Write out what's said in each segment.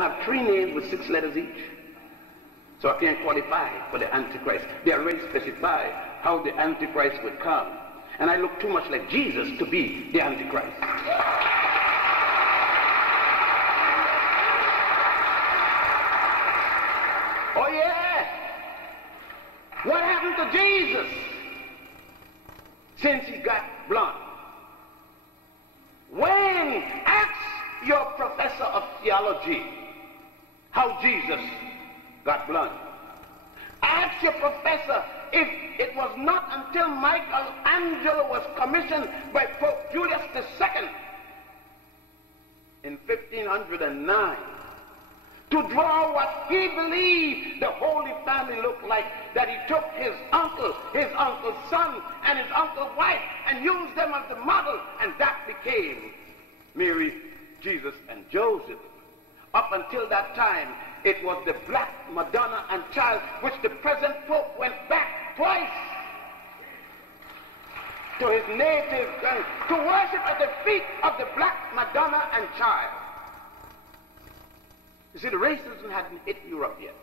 don't have 3 names with 6 letters each. So I can't qualify for the Antichrist. They already specify how the Antichrist would come. And I look too much like Jesus to be the Antichrist. Oh yeah! What happened to Jesus since he got blind? When ask your professor of theology how Jesus got blind. Ask your professor if it was not until Michelangelo was commissioned by Pope Julius II in 1509 to draw what he believed the Holy Family looked like, that he took his uncle's son, and his uncle's wife and used them as the model, and that became Mary, Jesus, and Joseph. Up until that time, it was the black Madonna and Child, which the present Pope went back twice to his native land to worship at the feet of the black Madonna and Child. You see, the racism hadn't hit Europe yet.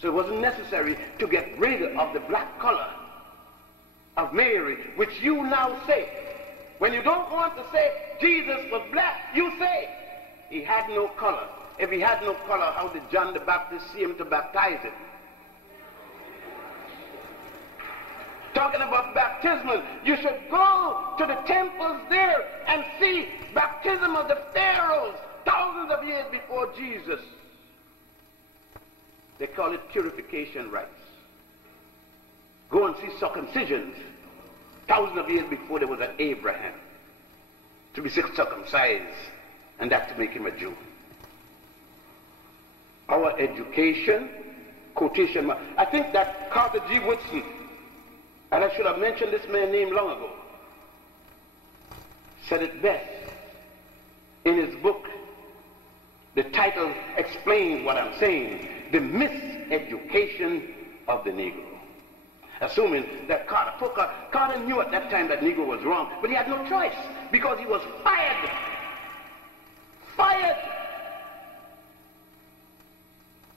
So it wasn't necessary to get rid of the black color of Mary, which you now say. When you don't want to say Jesus was black, you say he had no color. If he had no color, how did John the Baptist see him to baptize him? Talking about baptismal, you should go to the temples there and see baptism of the pharaohs thousands of years before Jesus. They call it purification rites. Go and see circumcisions thousands of years before there was an Abraham to be circumcised, and that to make him a Jew. Our education, quotation mark. I think that Carter G. Woodson, and I should have mentioned this man's name long ago, said it best in his book. The title explains what I'm saying: the miseducation of the Negro. Assuming that Carter knew at that time that Negro was wrong, but he had no choice because he was fired. Fired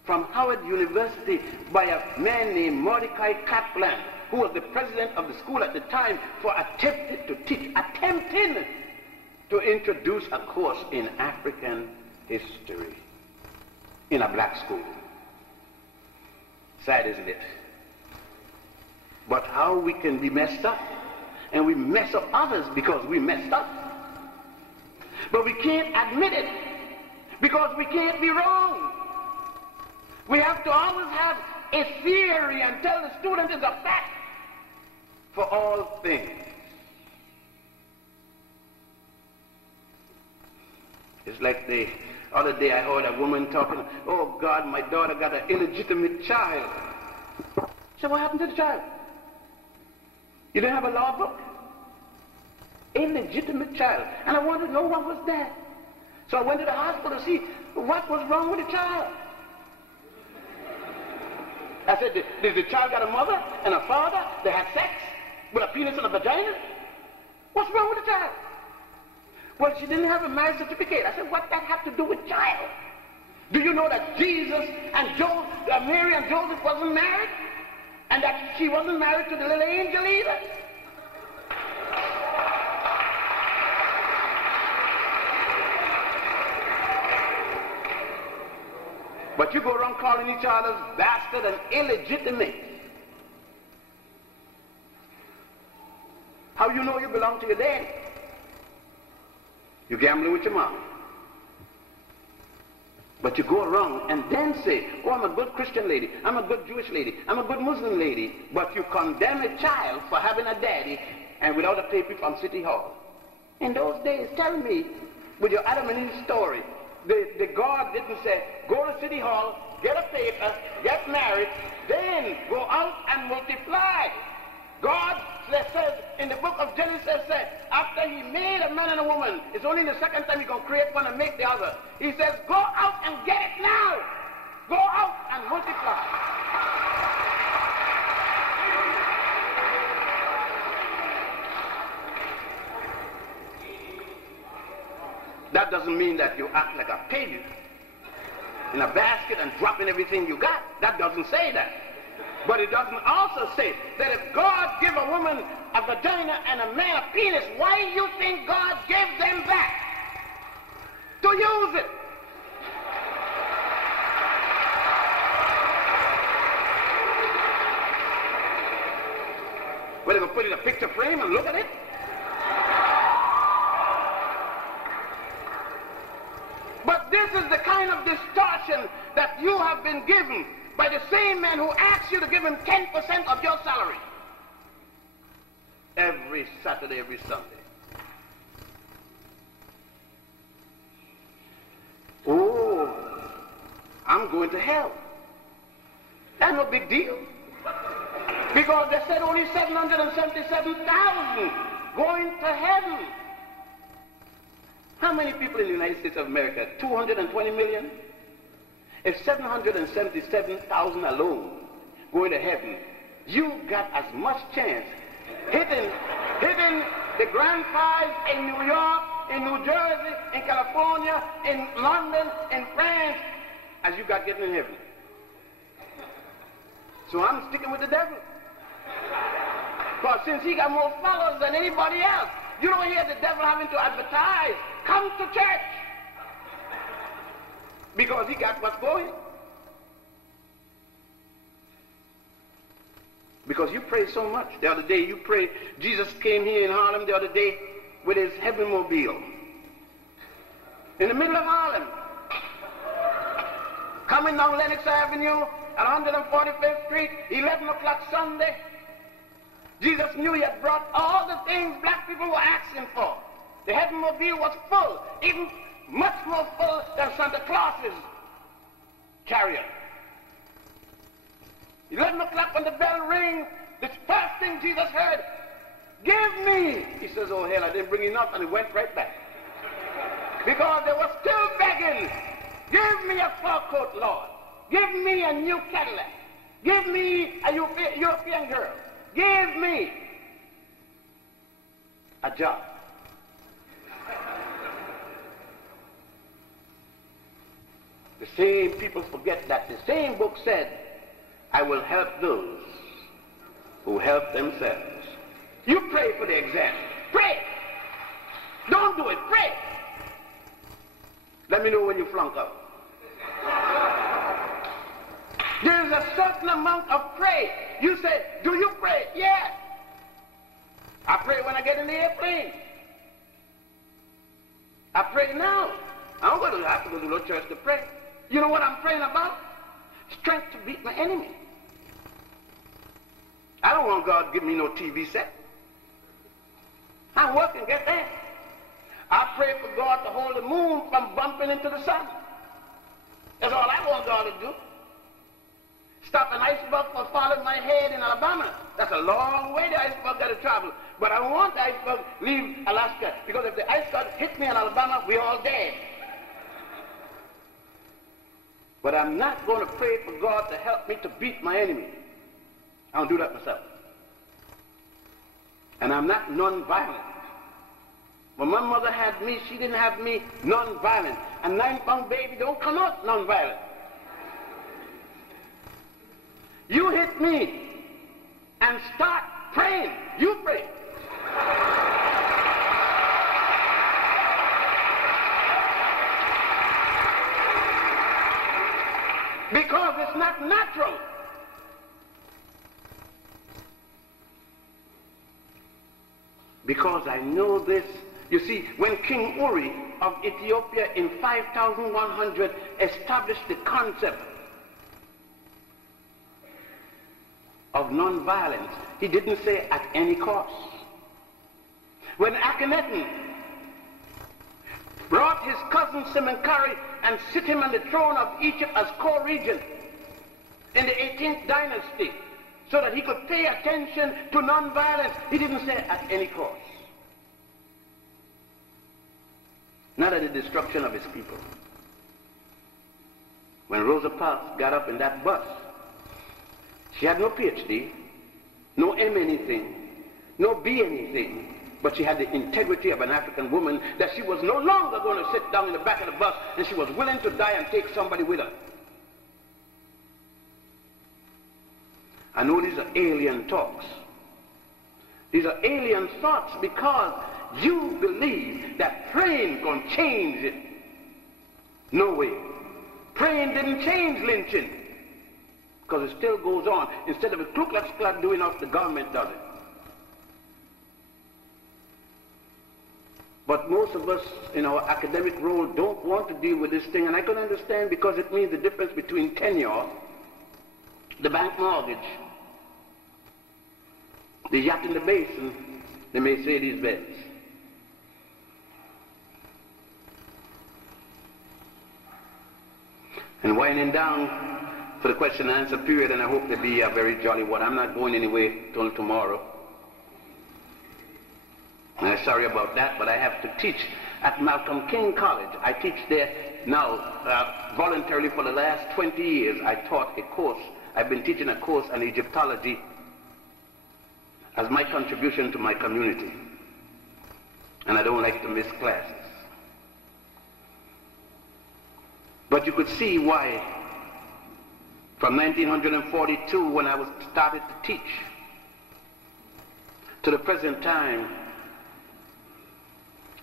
from Howard University by a man named Mordecai Kaplan, who was the president of the school at the time, for attempting to introduce a course in African history in a black school. Sad, isn't it? But how we can be messed up, and we mess up others because we messed up. But we can't admit it because we can't be wrong. We have to always have a theory and tell the student it's a fact for all things. It's like the other day I heard a woman talking, oh God, my daughter got an illegitimate child. I said, what happened to the child? You didn't have a law book? Illegitimate child. And I wanted to know what was that. So I went to the hospital to see what was wrong with the child. I said, did the child got a mother and a father? They had sex with a penis and a vagina? What's wrong with the child? Well, she didn't have a marriage certificate. I said, what that have to do with child? Do you know that Jesus and Mary and Joseph wasn't married? And that she wasn't married to the little angel either? But you go around calling each other bastard and illegitimate. How you know you belong to your daddy? You gambling with your mom. But you go around and then say, oh, I'm a good Christian lady, I'm a good Jewish lady, I'm a good Muslim lady, but you condemn a child for having a daddy and without a paper from City Hall. In those days, tell me, with your Adam and Eve story, the God didn't say, go to City Hall, get a paper, get married, then go out and multiply. God says in the book of Genesis, after he made a man and a woman, it's only the second time he's going to create one and make the other. He says, go out and get it now. Go out and multiply. That doesn't mean that you act like a pig in a basket and dropping everything you got. That doesn't say that. But it doesn't also say that if God give a woman a vagina and a man a penis, why do you think God gives them back? To use it. Well, they will put it in a picture frame and look at it. But this is the kind of distortion that you have been given by the same man who asks you to give him 10% of your salary. Every Saturday, every Sunday. Oh, I'm going to hell. That's no big deal. Because they said only 777,000 going to heaven. How many people in the United States of America? 220 million? If 777,000 alone going to heaven, you got as much chance hitting the grand prize in New York, in New Jersey, in California, in London, in France, as you got getting in heaven. So I'm sticking with the devil. Because since he got more followers than anybody else, you don't hear the devil having to advertise, come to church. Because he got what's going. Because you pray so much. The other day you pray, Jesus came here in Harlem the other day with his heaven mobile. In the middle of Harlem. Coming down Lenox Avenue at 145th Street, 11 o'clock Sunday. Jesus knew he had brought all the things black people were asking for. The heaven mobile was full, even much more full than Santa Claus's chariot. 11 o'clock when the bell rings, the first thing Jesus heard, give me. He says, oh hell, I didn't bring enough, and he went right back. Because they were still begging, give me a fur coat, Lord. Give me a new Cadillac. Give me a European girl. Give me a job. The same people forget that the same book said, I will help those who help themselves. You pray for the exam. Pray. Don't do it. Pray. Let me know when you flunk out. There is a certain amount of pray. You say, do you pray? Yeah. I pray when I get in the airplane. I pray now. I don't have to go to no church to pray. You know what I'm praying about? Strength to beat my enemy. I don't want God to give me no TV set. I'm working, get that. I pray for God to hold the moon from bumping into the sun. That's all I want God to do. Stop an iceberg from falling my head in Alabama. That's a long way the iceberg got to travel. But I want the iceberg leave Alaska. Because if the iceberg hit me in Alabama, we're all dead. But I'm not going to pray for God to help me to beat my enemy. I don't do that myself. And I'm not non-violent. When my mother had me, she didn't have me non-violent. A 9-pound baby don't come out non-violent. You hit me and start praying. You pray. Because it's not natural. Because I know this. You see, when King Uri of Ethiopia in 5100 established the concept of non-violence, he didn't say at any cost. When Akhenaten brought his cousin Semenkari and sit him on the throne of Egypt as co-regent in the 18th dynasty so that he could pay attention to non-violence, he didn't say at any cost. Not at the destruction of his people. When Rosa Parks got up in that bus, she had no PhD, no M anything, no B anything, but she had the integrity of an African woman, that she was no longer going to sit down in the back of the bus, and she was willing to die and take somebody with her. I know these are alien talks. These are alien thoughts because you believe that praying can change it. No way. Praying didn't change lynching, because it still goes on. Instead of a Ku Klux Klan doing it, the government does it. But most of us in our academic role don't want to deal with this thing, and I can understand, because it means the difference between tenure, the bank mortgage, the yacht in the basin, the Mercedes-Benz. And winding down for the question and answer period, and I hope to be a very jolly one. I'm not going anywhere till tomorrow. And I'm sorry about that, but I have to teach at Malcolm King College. I teach there now voluntarily for the last 20 years. I taught a course. I've been teaching a course on Egyptology as my contribution to my community. And I don't like to miss classes. But you could see why from 1942, when I was started to teach, to the present time,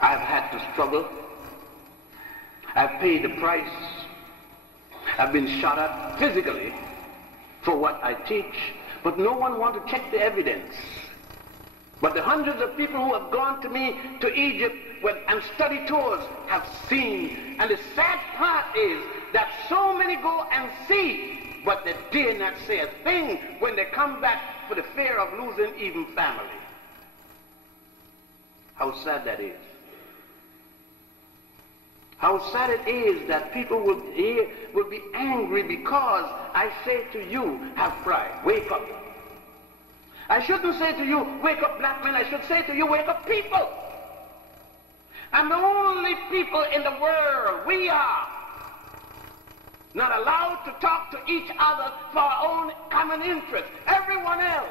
I've had to struggle. I've paid the price. I've been shot at physically for what I teach, but no one wants to check the evidence. But the hundreds of people who have gone to me to Egypt and study tours have seen. And the sad part is that so many go and see, but they dare not say a thing when they come back for the fear of losing even family. How sad that is. How sad it is that people will be angry because I say to you, have pride, wake up. I shouldn't say to you, wake up black men. I should say to you, wake up people. And the only people in the world, we are not allowed to talk to each other for our own common interest. Everyone else.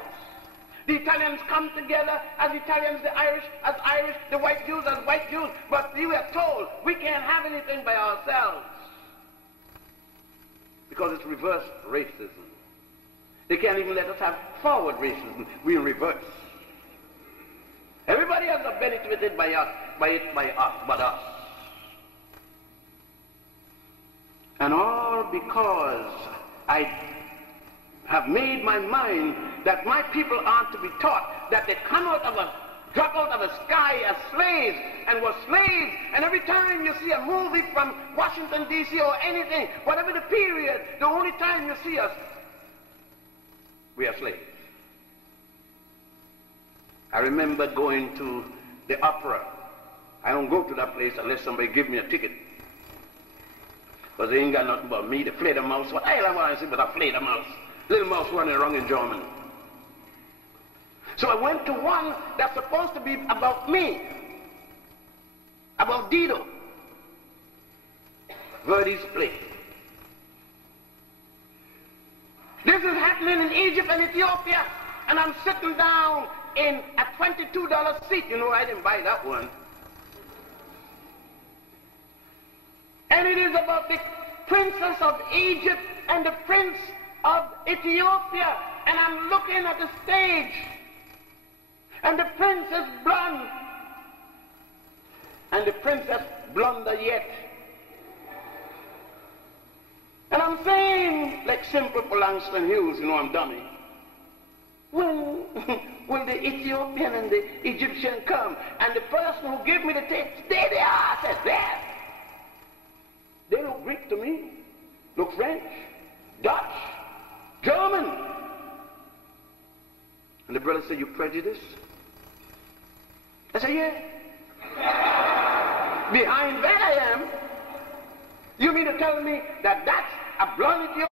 The Italians come together as Italians, the Irish as Irish, the white Jews as white Jews, but we are told we can't have anything by ourselves because it's reverse racism. They can't even let us have forward racism. We in reverse. Everybody else are benefited by us, but us. And all because I have made my mind that my people aren't to be taught that they drop out of the sky as slaves and were slaves. And every time you see a movie from Washington, D.C. or anything, whatever the period, the only time you see us, we are slaves. I remember going to the opera. I don't go to that place unless somebody give me a ticket. Because they ain't got nothing but me, the Fledermaus. What the hell I want to see but a Fledermaus? Little mouse running around in German. So I went to one that's supposed to be about me, about Dido, Verdi's play. This is happening in Egypt and Ethiopia, and I'm sitting down in a $22 seat. You know, I didn't buy that one. And it is about the princess of Egypt and the prince of Ethiopia, and I'm looking at the stage, and the prince is blonde, and the princess blonder yet. And I'm saying, like simple for Langston Hughes, you know, I'm dummy. Well, will the Ethiopian and the Egyptian come? And the person who gave me the tape, there they are. I said, there. They look Greek to me, look French, Dutch, German. And the brother said, you prejudiced? I said, yeah. Behind that I am. You mean to tell me that that's a blonde Ethiopian?